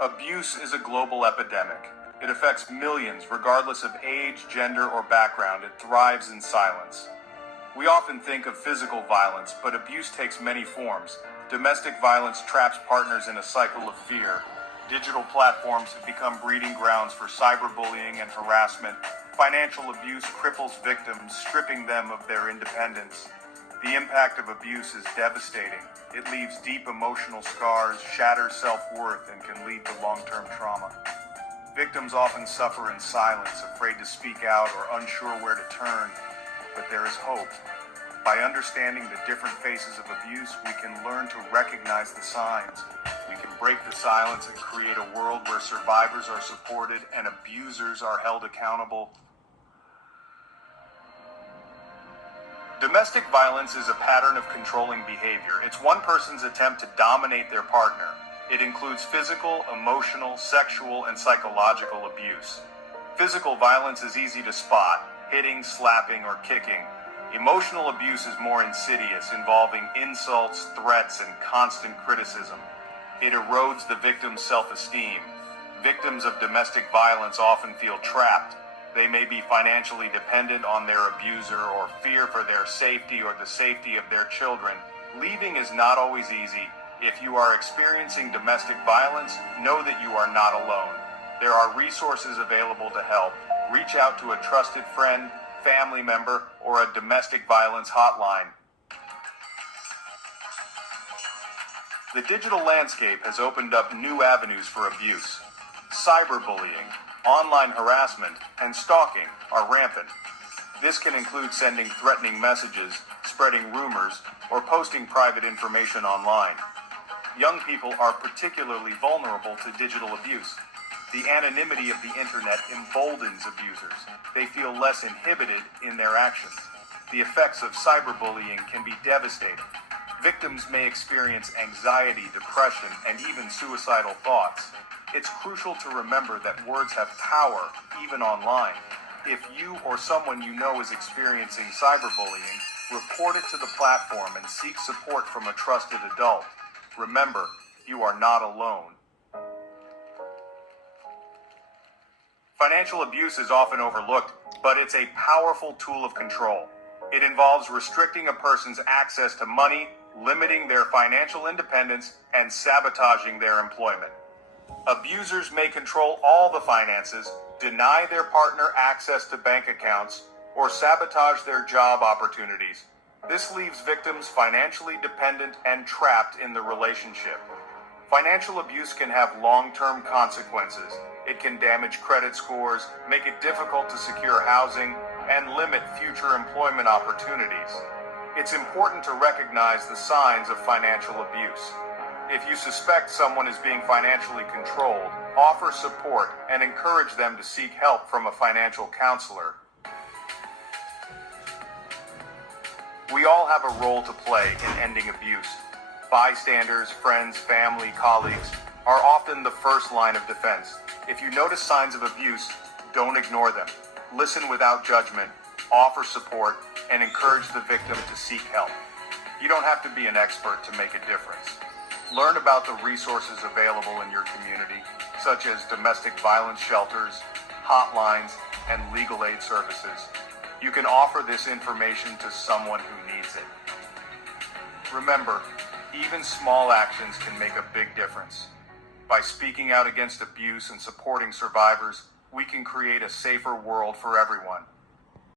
Abuse is a global epidemic. It affects millions regardless of age, gender, or background. It thrives in silence. We often think of physical violence, but abuse takes many forms. Domestic violence traps partners in a cycle of fear. Digital platforms have become breeding grounds for cyberbullying and harassment. Financial abuse cripples victims, stripping them of their independence. The impact of abuse is devastating. It leaves deep emotional scars, shatters self-worth, and can lead to long-term trauma. Victims often suffer in silence, afraid to speak out or unsure where to turn. But there is hope. By understanding the different phases of abuse, we can learn to recognize the signs. We can break the silence and create a world where survivors are supported and abusers are held accountable. Domestic violence is a pattern of controlling behavior. It's one person's attempt to dominate their partner. It includes physical, emotional, sexual, and psychological abuse. Physical violence is easy to spot: hitting, slapping, or kicking. Emotional abuse is more insidious, involving insults, threats, and constant criticism. It erodes the victim's self-esteem. Victims of domestic violence often feel trapped. They may be financially dependent on their abuser or fear for their safety or the safety of their children. Leaving is not always easy. If you are experiencing domestic violence, know that you are not alone. There are resources available to help. Reach out to a trusted friend, family member, or a domestic violence hotline. The digital landscape has opened up new avenues for abuse. Cyberbullying, online harassment, and stalking are rampant. This can include sending threatening messages, spreading rumors, or posting private information online. Young people are particularly vulnerable to digital abuse. The anonymity of the internet emboldens abusers. They feel less inhibited in their actions. The effects of cyberbullying can be devastating. Victims may experience anxiety, depression, and even suicidal thoughts. It's crucial to remember that words have power, even online. If you or someone you know is experiencing cyberbullying, report it to the platform and seek support from a trusted adult. Remember, you are not alone. Financial abuse is often overlooked, but it's a powerful tool of control. It involves restricting a person's access to money, limiting their financial independence, and sabotaging their employment. Abusers may control all the finances, deny their partner access to bank accounts, or sabotage their job opportunities. This leaves victims financially dependent and trapped in the relationship. Financial abuse can have long-term consequences. It can damage credit scores, make it difficult to secure housing, and limit future employment opportunities. It's important to recognize the signs of financial abuse. If you suspect someone is being financially controlled, offer support and encourage them to seek help from a financial counselor. We all have a role to play in ending abuse. Bystanders, friends, family, colleagues are often the first line of defense. If you notice signs of abuse, don't ignore them. Listen without judgment, offer support, and encourage the victim to seek help. You don't have to be an expert to make a difference. Learn about the resources available in your community, such as domestic violence shelters, hotlines, and legal aid services. You can offer this information to someone who needs it. Remember, even small actions can make a big difference. By speaking out against abuse and supporting survivors, we can create a safer world for everyone.